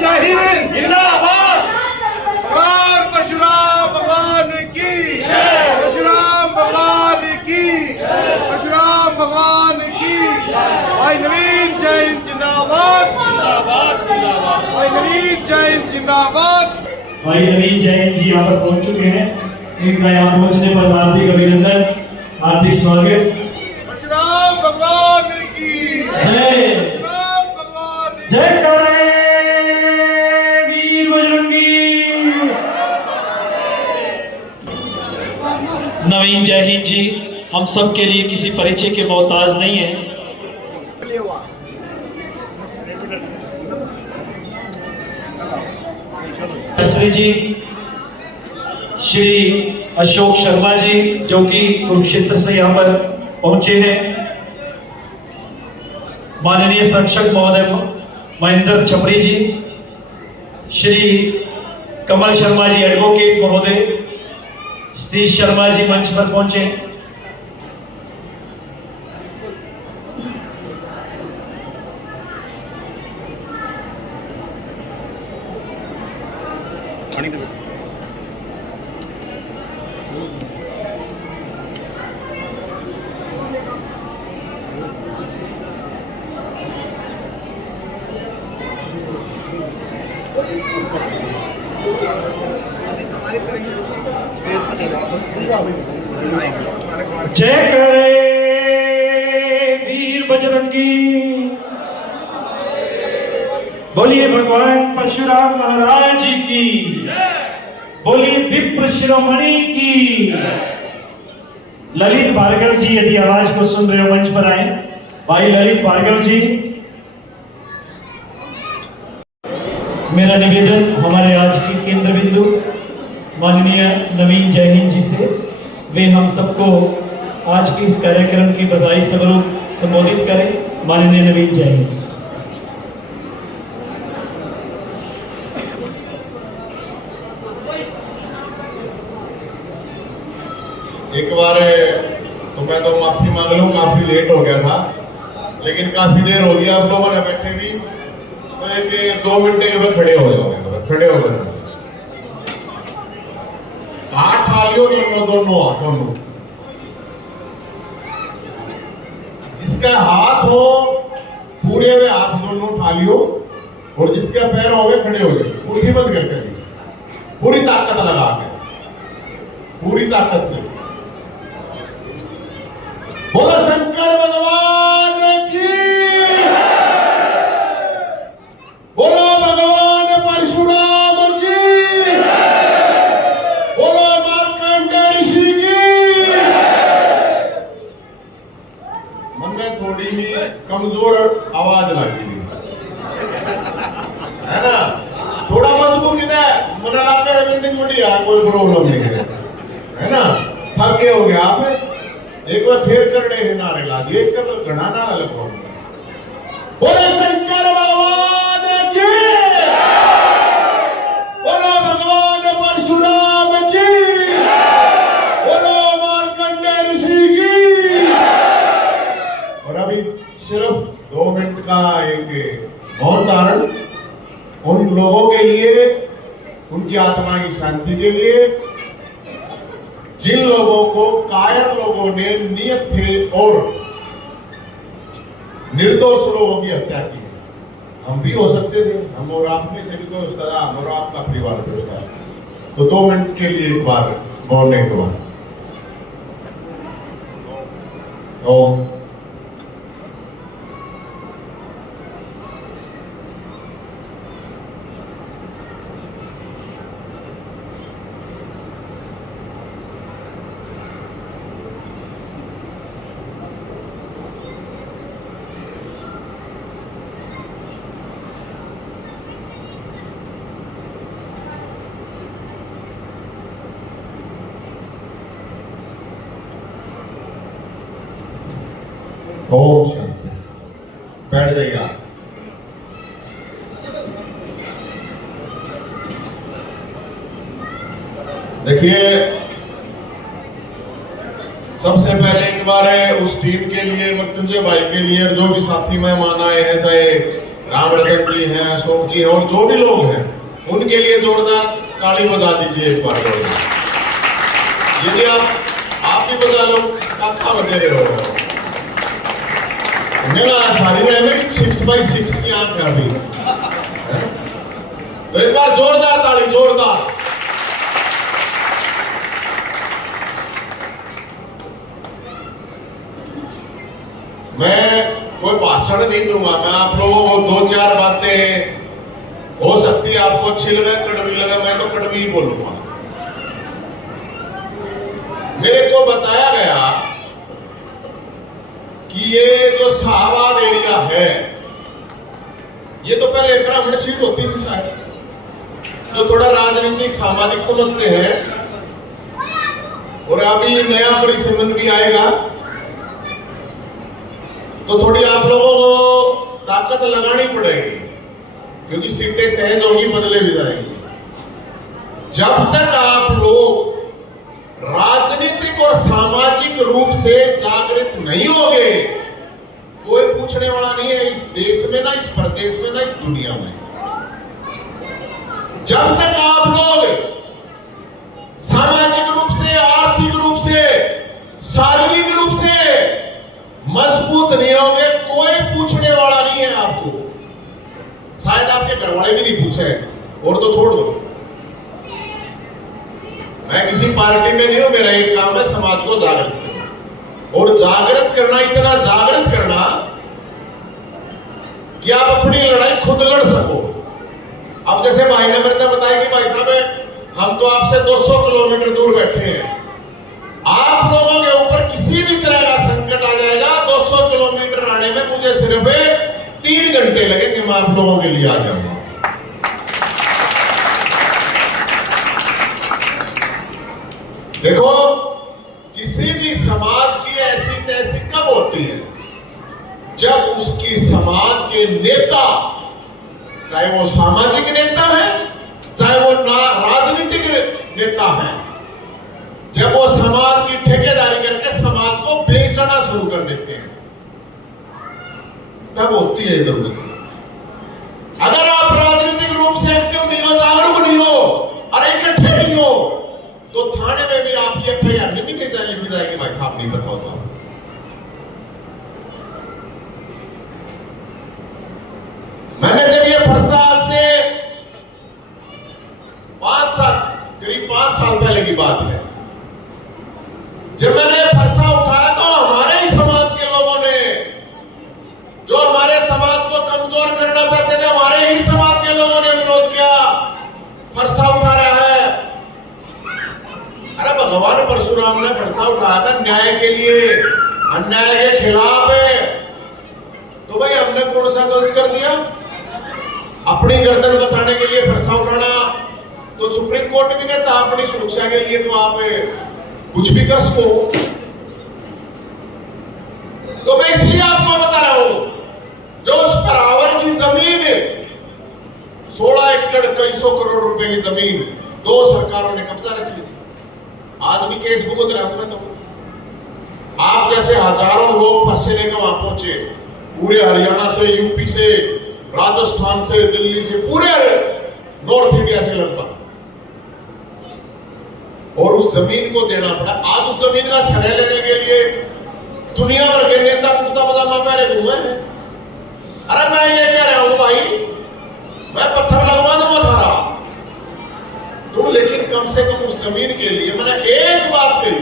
जय हिंद जिंदाबाद। परशुराम भगवान की, परशुराम भगवान की, परशुराम भगवान की। भाई नवीन जय हिंद जिंदाबाद, जिंदाबाद जिंदाबाद। भाई नवीन जय हिंद जिंदाबाद। भाई नवीन जय हिंद जी यहाँ पर पहुंच चुके हैं। इनका यहाँ पहुंचने पर हार्दिक अभिनंदन, हार्दिक स्वागत। परशुराम भगवान की जय, परशुराम भगवान की जय करे वीर बजरंगी। नवीन जय हिंद जी हम सब के लिए किसी परिचय के मोहताज नहीं है। शास्त्री जी, श्री अशोक शर्मा जी जो कि कुरुक्षेत्र से यहाँ पर पहुंचे हैं, माननीय संरक्षक महोदय महेंद्र छपरी जी, श्री कमल शर्मा जी एडवोकेट महोदय, सतीश शर्मा जी मंच पर पहुंचे। जय करे वीर बजरंगी। बोलिए भगवान परशुराम महाराज की, बोलिए विप्र शिरोमणि की। ललित भार्गव जी यदि आवाज को सुन रहे हो मंच पर आए। भाई ललित भार्गव जी, मेरा निवेदन हमारे आज की केंद्र बिंदु माननीय नवीन जय हिंद जी से, वे हम सबको आज के इस कार्यक्रम की बधाई समारोह संबोधित करें। माननीय नवीन जय हिंद। एक बार तो मैं तो माफी मांग लूं, काफी लेट हो गया था, लेकिन काफी देर हो गई आप लोगों ने बैठे भी, तो एक 2 मिनट के बाद खड़े हो जाओगे। तो खड़े हो गए, हाथ ठालियो दोनों। जिसका हाथ हो पूरे में हाथ दोनों ठालियो, और जिसका पैर हो गए खड़े हो गए। मुट्ठी बंद करके पूरी ताकत लगा के, पूरी ताकत से बोलो शंकर भगवान की, बोलो भगवान परशुराम की, बोलो मार्कंडेय ऋषि की। मन में थोड़ी ही कमजोर आवाज लगी है ना, थोड़ा मजबूत है मन लगा बिल्डिंग बड़ी है, कोई प्रॉब्लम नहीं है ना। थक गए हो गया आप, एक बार फिर करने हैं नारे ला दिए, एक कर घना नारा लगवाओ। बोलो शंकर भगवान की, बोलो भगवान परशुराम की, बोलो मार्कंडेय ऋषि की। और अभी सिर्फ 2 मिनट का एक मौन धारण उन लोगों के लिए, उनकी आत्मा की शांति के लिए, जिन लोगों को कायर लोगों ने नियत थे और निर्दोष लोगों की हत्या की। हम भी हो सकते थे, हम और आप में से भी कोई होता था, हम और आपका परिवार भी होता है। तो 2 मिनट के लिए एक बार बोलने के बाद ओम। ओम शांति। बैठ जाइए आप। देखिए, सबसे पहले एक बार उस टीम के लिए, मृत्युंजय भाई के लिए, और जो भी साथी मेहमान आए हैं, चाहे रामरतन जी हैं, अशोक जी हैं, और जो भी लोग हैं, उनके लिए जोरदार ताली बजा दीजिए एक बार। यदि आप भी बजा लो, काका बजे रहे हो। मेरा सारी में मेरी 6x6 की आंख है अभी। तो एक बार जोरदार ताली, जोरदार। मैं कोई भाषण नहीं दूंगा, मैं आप लोगों को 2-4 बातें हो सकती है आपको अच्छी लगे, कड़वी लगे, मैं तो कड़वी ही बोलूंगा। मेरे को बताया गया कि ये जो शाहबाद एरिया है, ये तो पहले ब्राह्मण सीट होती थी शायद, जो थोड़ा राजनीतिक सामाजिक समझते हैं, और अभी नया परिसंबंध भी आएगा, तो थोड़ी आप लोगों को ताकत लगानी पड़ेगी, क्योंकि सीटें चेंज होंगी, बदले भी जाएंगी। जब तक आप लोग राजनीतिक और सामाजिक रूप से जागृत नहीं होंगे, कोई पूछने वाला नहीं है इस देश में, ना इस प्रदेश में, ना इस दुनिया में। जब तक आप लोग सामाजिक रूप से, आर्थिक रूप से, शारीरिक रूप से मजबूत नहीं होंगे, कोई पूछने वाला नहीं है आपको। शायद आपके घर वाले भी नहीं पूछे, और तो छोड़ दो। मैं किसी पार्टी में नहीं हूं, मेरा एक काम है समाज को जागृत करना, और जागृत करना, इतना जागृत करना कि आप अपनी लड़ाई खुद लड़ सको। अब जैसे भाई ने मेरे को बताया कि भाई साहब हम तो आपसे 200 किलोमीटर दूर बैठे हैं, आप लोगों के ऊपर किसी भी तरह का संकट आ जाएगा, 200 किलोमीटर आने में मुझे सिर्फ 3 घंटे लगेंगे, मैं आप लोगों के लिए आ जाऊंगा। देखो, किसी भी समाज की ऐसी तैसी कब होती है, जब उसकी समाज के नेता, चाहे वो सामाजिक नेता है, चाहे वो राजनीतिक नेता है, जब वो समाज की ठेकेदारी करके समाज को बेचना शुरू कर देते हैं, तब होती है दुर्गति। अगर आप राजनीतिक रूप से एक्टिव नहीं हो, जागरूक नहीं हो और इकट्ठे नहीं हो, तो थाने में भी आपकी एफआईआर नहीं लिखी जाएगी, भाई साहब नहीं बताओ तो। मैंने जब ये फरसा से 5 साल, करीब 5 साल पहले की बात है, जब मैंने फरसा उठाया, तो हमारे ही समाज के लोगों ने, जो हमारे समाज को कमजोर करना चाहते थे, हमारे ही समाज के लोगों ने विरोध किया। फरसा उठा रहा है, अरे भगवान परशुराम ने फरसा उठाया था न्याय के लिए, अन्याय के खिलाफ है, तो भाई हमने कौन सा गलत कर दिया? अपनी गर्दन बचाने के लिए फरसा उठाना, तो सुप्रीम कोर्ट भी कहता अपनी सुरक्षा के लिए तो आप कुछ भी कर सको। तो मैं इसलिए आपको बता रहा हूं, जो उस परावर की जमीन 16 एकड़ कई 100 करोड़ रुपए की जमीन 2 सरकारों ने कब्जा रखी, आज भी केस भुगत रहे हैं। तो आप जैसे हजारों लोग फरसे लेकर वहां पहुंचे, पूरे हरियाणा से, यूपी से, राजस्थान से, दिल्ली से, पूरे नॉर्थ इंडिया से लगभग, और उस जमीन को देना पड़ा। आज उस जमीन का श्रेय लेने के लिए दुनिया भर के नेता कुर्ता पजामा पहने घूमे हैं। अरे मैं ये कह रहा हूं भाई, मैं पत्थर लगवा दूंगा थारा तुम, लेकिन कम से कम उस जमीन के लिए मैंने एक बात कही,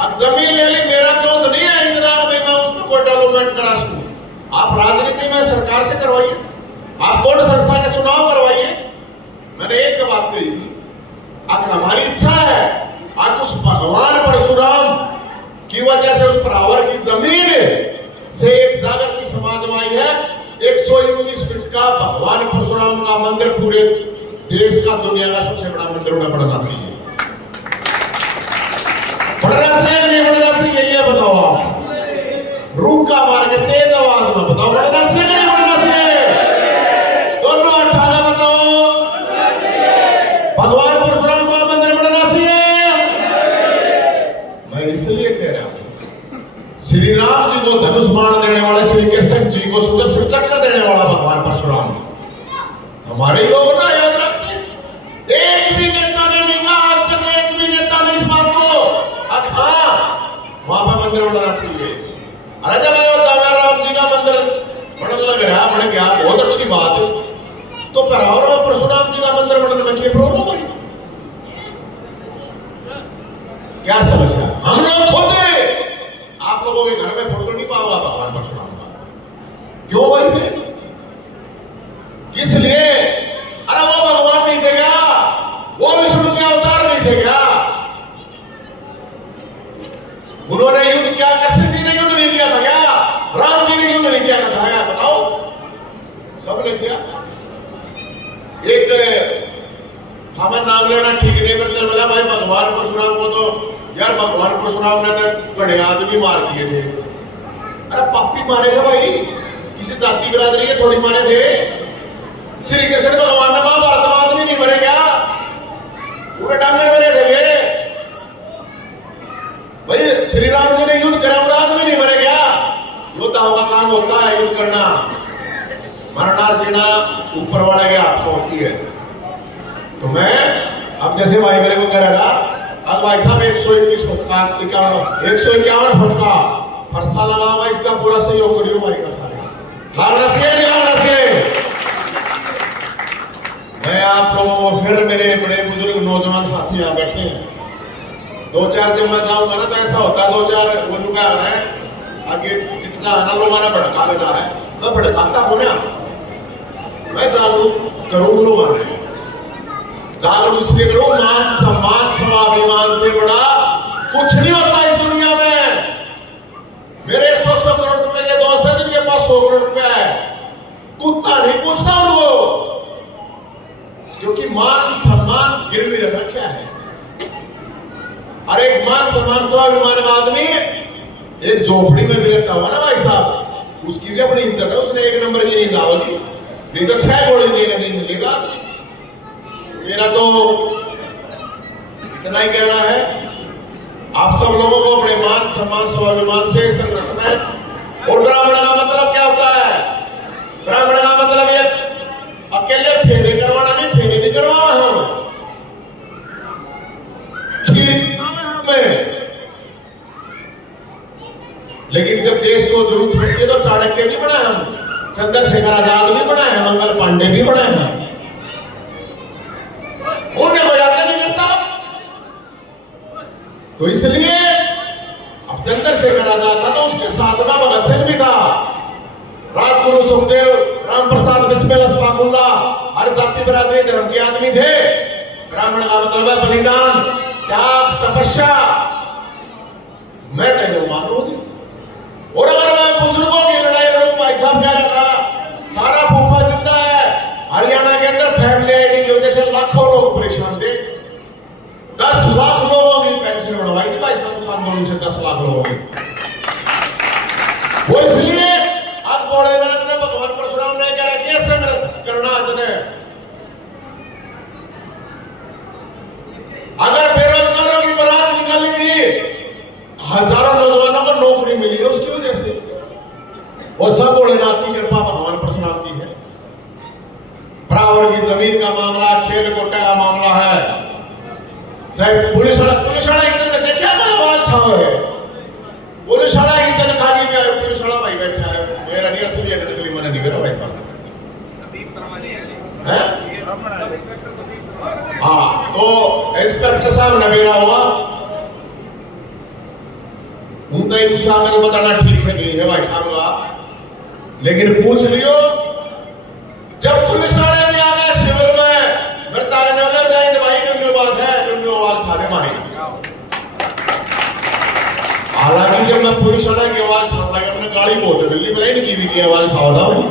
अब जमीन ले ली, मेरा क्यों तो नहीं है इंतजाम भाई मैं उसमें कोई डेवलपमेंट करा सकूं। आप राजनीति में सरकार से करवाइए, आप बोर्ड संस्था के चुनाव करवाइए। मैंने एक बात कही थी, अब हमारी इच्छा है आज उस भगवान परशुराम की वजह से उस परावर की जमीन से एक जागृति समाज में आई है। 121 फीट का भगवान परशुराम का मंदिर पूरे देश का, दुनिया का सबसे बड़ा मंदिर उन्हें बढ़ना चाहिए। बढ़ना चाहिए नहीं बढ़ना चाहिए, ये बताओ आप, रूप का मार के तेज आवाज में बताओ, बढ़ना चाहिए नहीं बढ़ना चाहिए? दोनों अठारह बताओ, भगवान परशुराम का मंदिर बढ़ना चाहिए। मैं इसलिए कह रहा हूं, श्री हमारे लोग ना याद रखते, एक भी नेता ने नहीं कहा आज तक, एक भी नेता ने इस बात को हाँ वहां पर मंदिर बनाना चाहिए। अरे जब राम जी का मंदिर बनने लग रहा बन गया, बहुत अच्छी बात है, तो पिरावरा परशुराम जी का मंदिर बनने में क्या प्रॉब्लम है? क्या समस्या? हम लोग खुद आप लोगों के घर में फोटो नहीं पाओगा भगवान परशुराम का, क्यों भाई? फिर किस लिए? अरे वो भगवान नहीं थे क्या? वो विष्णु के अवतार नहीं थे क्या? उन्होंने युद्ध किया, कृष्ण जी ने युद्ध नहीं किया था क्या? राम जी ने युद्ध नहीं किया था क्या? बताओ, सबने किया। एक हमें नाम लेना ठीक नहीं करते, बोला भाई भगवान परशुराम को तो यार भगवान परशुराम ने तो बड़े आदमी मार दिए थे। अरे पापी मारे हैं भाई, किसी जाति बिरादरी के थोड़ी मारे थे। श्री कृष्ण भगवान ने महाभारत में आदमी नहीं मरे क्या? पूरे डांगर मरे थे भाई। श्री राम जी ने युद्ध करा, पूरा आदमी नहीं मरे क्या? योद्धाओं का काम होता है युद्ध करना, मरना जीना ऊपर वाले के हाथ में होती है। तो मैं अब जैसे भाई मेरे को कह रहा था, अब भाई साहब 121 फुट का 151 फुट का फरसा लगा हुआ, इसका पूरा सहयोग करियो भाई का साथ। मैं आप लोगों को फिर मेरे बड़े बुजुर्ग नौजवान साथी यहाँ बैठे हैं, दो चार जब मैं जाऊंगा ना तो ऐसा होता है, दो चार वो लोग आ रहे हैं आगे जितना आना लोग आना भड़का लगा है, मैं भड़काता हूं ना, मैं जागरूक करूं लोग आने, जागरूक इसलिए करो, मान सम्मान स्वाभिमान से बड़ा कुछ नहीं होता इस दुनिया में। मेरे 100 करोड़ रुपए के दोस्त हैं जिनके पास 100 करोड़ रुपया है, कुत्ता नहीं पूछता उनको, क्योंकि मान सम्मान गिरवी रख रखा है। अरे एक मान सम्मान स्वाभिमान आदमी एक झोपड़ी में भी रहता हुआ ना भाई साहब, उसकी भी अपनी इज्जत है, उसने 1 नंबर की नींद आओगी, नहीं तो 6 गोली नींद मिलेगा। मेरा तो इतना ही कहना है, आप सब लोगों को अपने मान सम्मान स्वाभिमान से संघर्ष में। और ब्राह्मण का मतलब क्या होता है? ब्राह्मण का मतलब ये अकेले फेरे करवाना नहीं, फेरे नहीं करवावा हम, खीर में। लेकिन जब देश को जरूरत पड़ती है तो चाणक्य भी बना है हम, चंद्रशेखर आजाद भी बना है, मंगल पांडे भी बना है, उन्हें कोई याद नहीं करता। तो इसलिए अब चंद्रशेखर आजाद था तो उसके साथ में भगत सिंह भी था, राजगुरु सुखदेव, राम प्रसाद बिस्मिल अस्फाकुल्ला, हर जाति बिरादरी धर्म के आदमी थे। ब्राह्मण का मतलब है बलिदान, त्याग, तपस्या। मैं कहूं मानोगी। और अगर मैं बुजुर्गों की लड़ाई लड़ूं, भाई साहब कह रहा था सारा फूफा जिंदा है, हरियाणा के अंदर फैमिली आईडी की वजह से लाखों लोग परेशान थे, 10 लाख लोगों की पेंशन बढ़वाई थी भाई साहब उस आंदोलन से, 10 लाख लोगों की। वो इसलिए आज भोलेनाथ ने, भगवान परशुराम ने कह रखी है संघर्ष करना इतने। अगर बेरोजगारों की बारात निकली थी, हजारों नौजवानों को नौकरी मिली है उसकी वजह से, वो सब भोलेनाथ की कृपा, भगवान परशुराम की है। बराबर की जमीन का मामला, खेल कोटा का मामला है, चाहे पुलिस वाला एकदम देखा आवाज छाव है, पुलिस वाला एकदम खाली में है, पुलिस वाला भाई बैठा है, मेरा नहीं असली है, नकली मैंने नहीं करा भाई साहब है। हाँ, तो इंस्पेक्टर साहब ने मेरा हुआ, उनका ही गुस्सा में तो बताना ठीक है नहीं है भाई साहब का, लेकिन पूछ लियो, जब पुलिस वाले भी आ गए शिविर में, मेरे तारे ने बोला जाए भाई न्यू बात है, न्यू आवाज सारे मारे। हालांकि जब मैं पुलिस वाले की आवाज सुन लगा, अपने गाड़ी बहुत मिली, मैं इनकी भी आवाज सावधा हुई,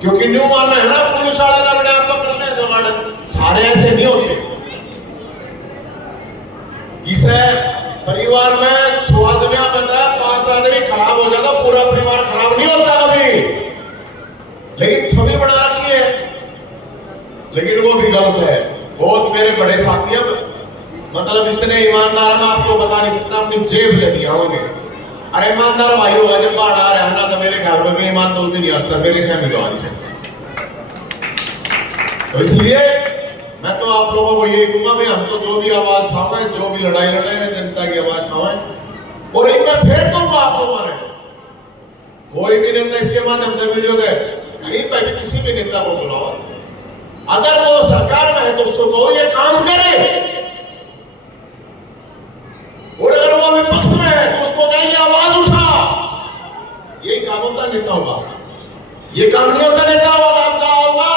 क्योंकि न्यू मानना है ना पुलिस वाले का बड़े आप पकड़ने जुगाड़, सारे ऐसे नहीं होते। किसे परिवार में 100 आदमी बनता है, 5 आदमी खराब हो जाता, पूरा परिवार खराब नहीं होता कभी, लेकिन छवि बना रखी है, लेकिन वो भी गलत है। बहुत मेरे बड़े साथी हैं, मतलब इतने ईमानदार मैं आपको बता नहीं सकता, अपनी जेब ले दिया होंगे। अरे ईमानदार भाई होगा जब बाढ़ आ रहा है ना, तो मेरे घर में भी ईमान तो भी नहीं हंसता, मेरे से में तो आ नहीं सकता। तो इसलिए मैं तो आप लोगों को यही कहूंगा भाई, हम तो जो भी आवाज उठावे, जो भी लड़ाई लड़े हैं, जनता की आवाज उठावे। और एक मैं फिर कहूंगा आप लोगों ने, कोई भी नेता इसके माध्यम से वीडियो गए कहीं पर भी किसी भी नेता को बुलाओ, अगर वो सरकार में है तो उसको कहो ये काम करे, और अगर वो विपक्ष में है तो उसको कहेंगे आवाज उठा। यही काम होता है नेताओं का। ये काम नहीं होता नेताओं का। काम क्या होगा,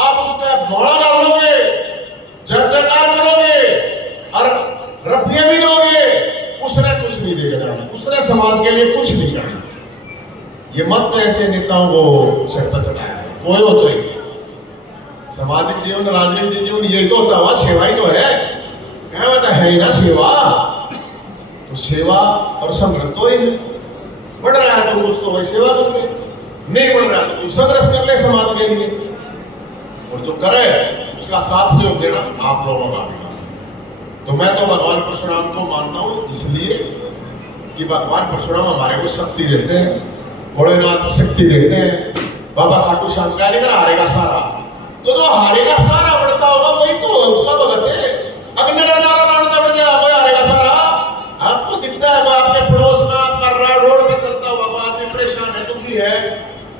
आप उसका मोड़ा डालोगे, जयकार करोगे और रफिया भी दोगे, उसने कुछ नहीं देगा, उसने समाज के लिए कुछ नहीं करना। ये मत ऐसे नेताओं को सर पर चढ़ाया, कोई हो चाहिए। सामाजिक जीवन, राजनीतिक जीवन ये तो होता हुआ सेवा ही तो है, क्या बता है ना सेवा। तो सेवा और संघर्ष तो ही है। बढ़ रहा है तो कुछ तो भाई सेवा कर ले, नहीं बढ़ रहा तो कुछ संघर्ष कर ले समाज के लिए, और जो करे उसका साथ सहयोग देना आप लोगों का भी काम। तो मैं तो भगवान परशुराम को मानता हूं, इसलिए कि भगवान परशुराम हमारे को शक्ति देते हैं, भोलेनाथ शक्ति देते हैं, बाबा खाटू श्याम का नहीं हारेगा सारा। तो जो हारेगा सारा बढ़ता होगा वही तो उसका भगत है। अगर मेरा नारा लाना बढ़ जाएगा कोई हारेगा सारा। आपको दिखता है वो आपके पड़ोस में आप कर रहा रोड पे चलता हुआ, वो आदमी परेशान है, दुखी है,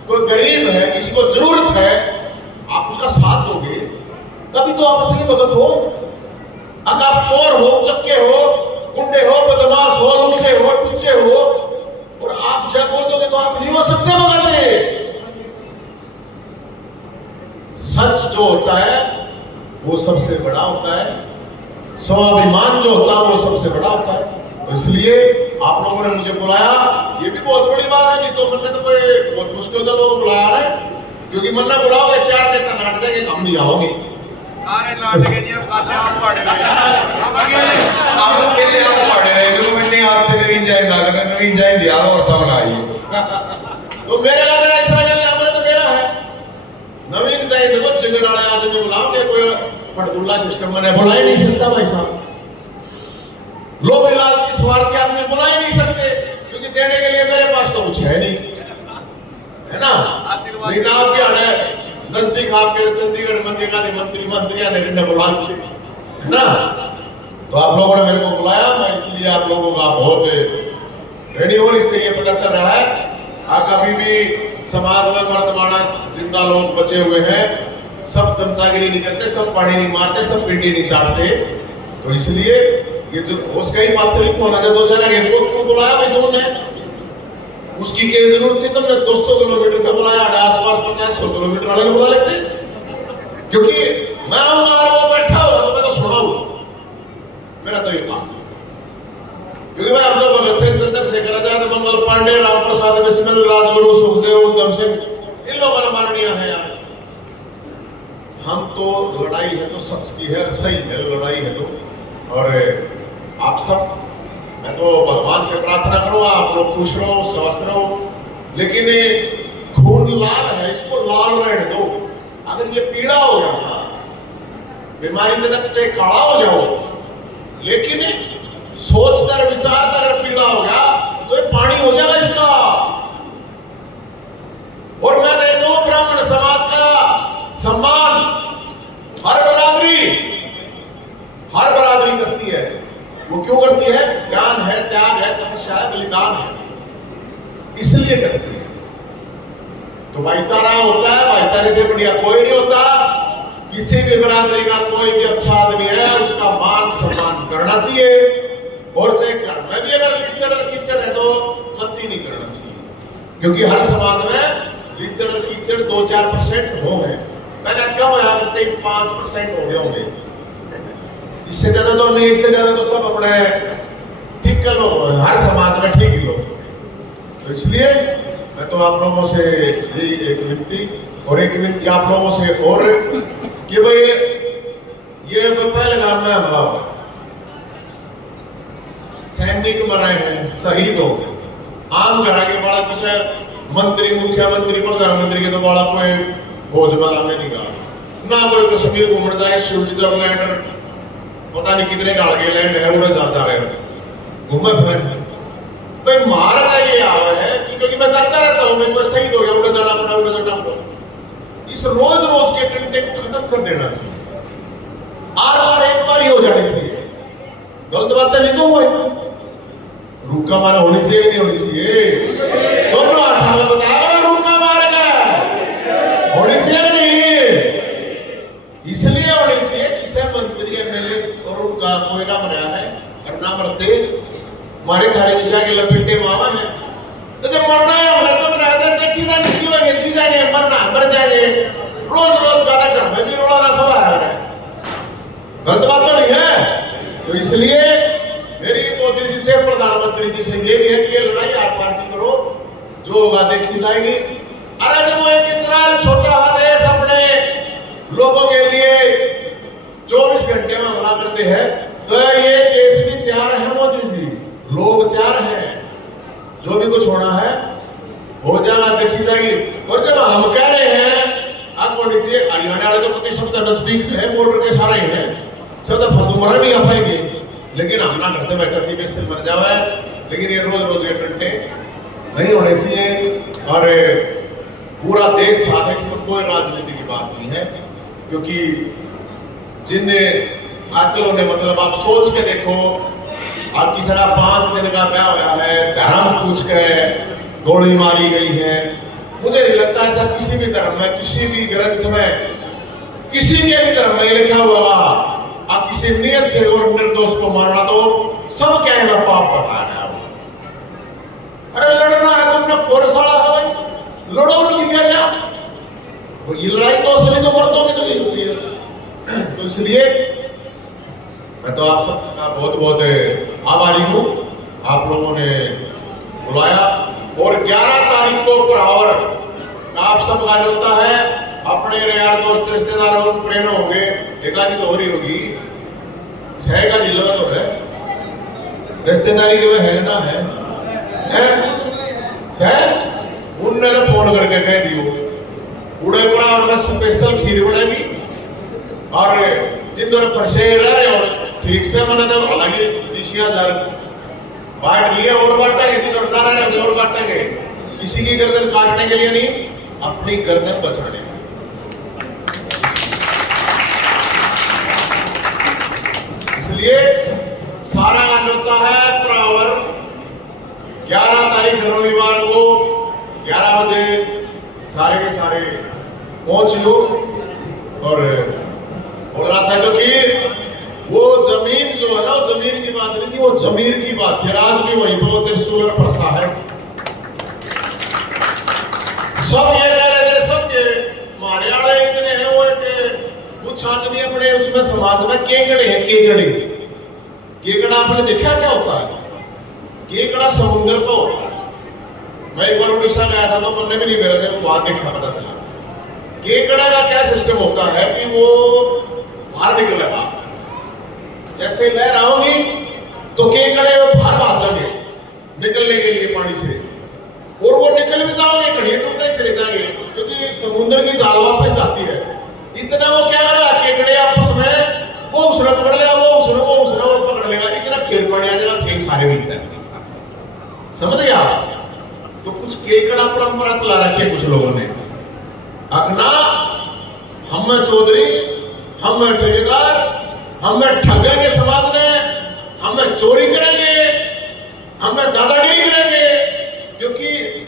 कोई गरीब है, किसी को जरूरत है, आप उसका साथ दोगे तभी तो आप असली भगत हो। अगर आप चोर हो, चक्के हो, गुंडे हो, बदमाश हो, लुच्चे हो, टुच्चे हो और आप जब बोल दोगे तो आप नहीं हो सकते भगत। सच जो होता है वो सबसे बड़ा होता है, स्वाभिमान जो होता है वो सबसे बड़ा होता है। तो इसलिए आप लोगों ने मुझे बुलाया, ये भी बहुत बड़ी बात है। नहीं तो मैंने तो कोई बहुत मुश्किल से लोग बुलाया है, क्योंकि मन ना बुलाओगे चार नेता नाट जाएंगे, हम नहीं आओगे सारे नाटक जी हम काले आप पढ़ रहे हैं, हम अकेले आप पढ़ रहे हैं, बिल्कुल नहीं आते नवीन जय नागर नवीन जय दिया और था बनाइए। तो मेरे आदर ऐसा हमने तो मेरा है नवीन जय देखो जिगर वाले आदमी बुलाओगे, कोई फटदुल्ला सिस्टम मैंने बुला ही नहीं सकता भाई साहब। लोग लालची स्वार्थी आदमी बुला ही नहीं सकते, क्योंकि देने के लिए मेरे पास तो कुछ है नहीं, है ना। लेकिन आप क्या है नजदीक आपके चंडीगढ़ मंत्री का मंत्री ने बुला है ना। तो आप लोगों ने मेरे को बुलाया, मैं इसलिए आप लोगों का बहुत रेडी हो। इससे ये पता चल रहा है कभी भी समाज में मर्द मानस जिंदा लोग बचे हुए हैं, सब चमचागिरी नहीं करते, सब पानी नहीं मारते, सब पिंडी नहीं चाटते। तो इसलिए ये जो उसका ही बात से लिखो ना, जो चला गया वो क्यों बुलाया भाई तुमने, उसकी क्या जरूरत थी, तुमने 200 किलोमीटर का बुलाया, आसपास 50-100 किलोमीटर वाले ने बुला लेते। क्योंकि मैं वो बैठा हुआ तो मैं तो सुना हूं, मेरा तो ये काम। क्योंकि मैं अब तो भगत सिंह, चंद्रशेखर आजाद, मंगल पांडे, राम प्रसाद बिस्मिल, राजगुरु, सुखदेव, उद्धम सिंह, इन लोगों ने माननीय है यार। हम तो लड़ाई है तो सच की है, सही है लड़ाई है तो। और आप सब, मैं तो भगवान से प्रार्थना करूंगा आप लोग खुश रहो, स्वस्थ रहो, लेकिन खून लाल है, इसको लाल रहने दो। अगर ये पीला हो गया ना, बीमारी तक चाहे काला हो जाओ, लेकिन सोच कर विचार कर अगर पीला हो गया तो ये पानी हो जाएगा इसका। और मैं देखता हूं ब्राह्मण समाज का सम्मान हर बरादरी करती है। वो क्यों करती है? ज्ञान है, त्याग है, तपस्या है, बलिदान है, इसलिए करती है। तो भाईचारा होता है, भाईचारे से बढ़िया कोई नहीं होता। किसी भी बरादरी का कोई भी अच्छा आदमी है उसका मान सम्मान करना चाहिए, और चाहे घर में भी अगर कीचड़ है तो गलती नहीं करना चाहिए, क्योंकि हर समाज में कीचड़ 2-4% हो गए। मैंने कम है 5% हो गए होंगे, इससे ज्यादा तो नहीं, इससे ज्यादा तो सब अपने ठीक के लोग, हर समाज में ठीक ही लोग। तो इसलिए मैं तो आप लोगों से यही एक विनती, और एक विनती आप लोगों से और कि भाई ये पहलगाम में हमला हुआ, सैनिक मरे हैं, शहीद हो गए, आम घर के बड़ा किसी मंत्री, मुख्यमंत्री, प्रधानमंत्री के तो बड़ा कोई भोजमला में नहीं गया ना, कोई कश्मीर घूमने जाए, स्विट्जरलैंड पता नहीं कितने गाड़गे लैंड है, उड़े जाता है घूमे फिर भाई महाराजा ये आवा है कि क्योंकि मैं जाता रहता हूं, मैं कोई शहीद हो गया, उड़े जाना पड़ा। इस रोज के टिंटे को खत्म कर देना चाहिए। आर बार एक बार ही हो जानी चाहिए। गलत बातें नहीं तो हुआ रुका मारा होनी चाहिए नहीं होनी चाहिए। दोनों 18 बताया रुका मारेगा होनी चाहिए नहीं, इसलिए होनी चाहिए किसे मंत्री एमएलए और उनका कोई ना मरा है और ना मरते हमारे थारे दिशा के लपेटे मावा है। तो जब मरना है हमने तो मरा देते चीजें नहीं होंगे चीजें मरना मर जाएंगे। रोज रोज गाना घर में भी रोना सब है, गलत बात तो नहीं है। तो इसलिए मेरी मोदी जी से प्रधानमंत्री जी से ये भी है कि ये लड़ाई आर पार की करो, जो होगा देखी जाएगी। अरे जब वो एक इतना छोटा देश अपने लोगों के लिए 24 घंटे में हमला करते हैं तो ये देश भी तैयार है मोदी जी, लोग तैयार हैं, जो भी कुछ होना है हो जाएगा देखी जाएगी। और जब हम कह रहे हैं आपको नीचे हरियाणा वाले तो पति सब नजदीक है, बॉर्डर के सारे हैं, सब फंदुमरा भी आ पाएंगे, लेकिन हम ना करते मैं कभी में से मर जावा है। लेकिन ये रोज रोज के टंटे नहीं होने चाहिए और पूरा देश साथ है, इसमें कोई राजनीति की बात नहीं है। क्योंकि जिन आकलों ने मतलब आप सोच के देखो, आपकी सगा 5 दिन का ब्याह हुआ है, धर्म पूछ के गोली मारी गई है। मुझे नहीं लगता ऐसा किसी भी धर्म में, किसी भी ग्रंथ में, किसी के भी धर्म में लिखा हुआ आप किसी नियत के और निर्दोष को मारना तो सब कहेगा पाप बढ़ा गया। अरे लड़ना है तुमने फोरसाड़ा है भाई, लड़ो नहीं क्या क्या वो ये लड़ाई तो असली जो मर्दों की तो नहीं हुई है। तो इसलिए मैं तो आप सबका बहुत बहुत आभारी हूं, आप लोगों ने बुलाया। और 11 तारीख को प्रहावर आप सब का होता है, अपने यार दोस्त रिश्तेदार हो प्रेम होंगे, एकादी तो हो रही होगी, एकादी लगा तो है रिश्तेदारी के है ना है उनने तो फोन करके कह दियो उड़े पड़ा और मैं स्पेशल खीर बनाएगी और जिन दोनों परसे रह रहे और ठीक से मैंने जब हालांकि 20,000 बांट लिया और बांटेंगे जिधर रह रहे और बांटेंगे, किसी की गर्दन काटने के लिए नहीं, अपनी गर्दन बचाने के लिए। इसलिए सारा काम होता है प्रहावर 11 तारीख रविवार को 11 बजे सारे के सारे पहुंचियो। और बोल रहा था क्योंकि वो जमीन जो है ना, वो जमीन की बात नहीं थी, वो जमीर की बात थी। आज भी वही वो त्रिशूल प्रसा है। सब ये कह रहे थे, सब ये मारे वाले इतने हैं, वो कुछ आज नहीं अपने उसमें समाज में केकड़े हैं, केकड़े। केकड़ा आपने देखा क्या होता है? केकड़ा समुद्र पर होता है। मैं एक बार उड़ीसा गया था तो मैंने भी नहीं मेरा था, वहां देखा पता चला। केकड़ा का क्या सिस्टम होता है कि वो बाहर निकलेगा, जैसे लहर आओगी तो केकड़े वो बाहर भाग जाएंगे निकलने के लिए पानी से, और वो निकल भी जाओगे कहीं तुम नहीं चले जाएंगे क्योंकि समुद्र की जाल वापस जाती है। इतना वो क्या करेगा केकड़े आपस में वो उसने पकड़ लेगा, वो उसने पकड़ लेगा, इतना फिर पड़ जाएगा, फिर सारे मिल जाएंगे। समझ गया? तो कुछ केकड़ा परंपरा चला रखी है कुछ लोगों ने। अगना हम चौधरी, हम ठेकेदार, हम ठगेंगे समाज ने, हम चोरी करेंगे, हम दादागिरी करेंगे, क्योंकि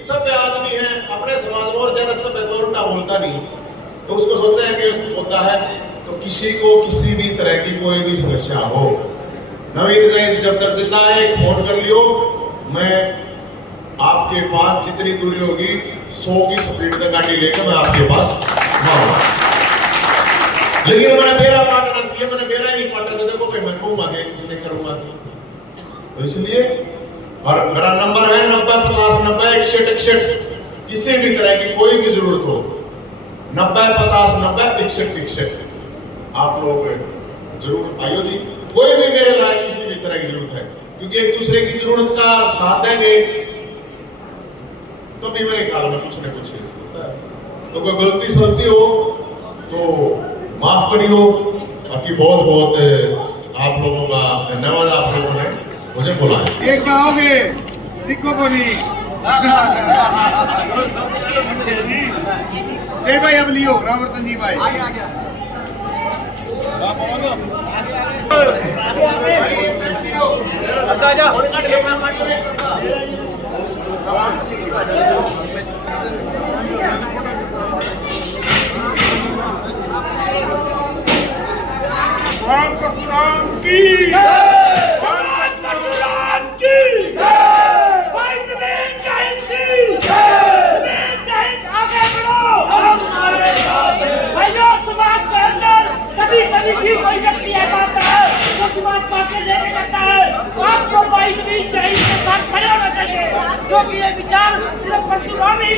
सब आदमी है अपने समाज में और ज्यादा सब उल्टा बोलता नहीं, तो उसको सोचते हैं कि होता है। तो किसी को किसी भी तरह की कोई भी समस्या हो, नवीन जैन जब तक जिंदा है एक फोन कर लियो, मैं आपके पास जितनी दूरी होगी 100 की स्पीड तक गाड़ी लेकर मैं आपके पास आऊंगा। लेकिन मैंने मेरा पार्टनर चाहिए, मैंने मेरा ही नहीं पार्टनर, देखो भाई मैं कहूंगा कि इसने करूंगा, तो इसलिए। और मेरा नंबर है 90 50 90 6161, किसी भी तरह की कोई भी जरूरत हो 90 50 90 6161 आप लोग जरूर आइयो जी। कोई भी मेरे लायक किसी भी तरह की जरूरत है, क्योंकि एक दूसरे की जरूरत का साथ देंगे तो भी मेरे ख्याल में कुछ न कुछ होता है। तो कोई गलती सलती हो तो माफ करियो। बाकी बहुत बहुत आप लोगों का धन्यवाद, आप लोगों ने मुझे बुलाया। एक आओगे दिक्को को नहीं भाई, अब लियो रामरतन जी भाई। भगवान परशुराम की भगवान परशुराम की भाई नवीन जयंत की नवीन जयंत आगे बढ़ो हम तुम्हारे साथ हैं भाइयों समाज के अंदर कभी कभी भी कोई व्यक्ति ऐसा आता है जो समाज पाके लेके जाता है तो आपको भाई नवीन जयंत के साथ खड़े होना चाहिए क्योंकि ये विचार सिर्फ परशुराम ही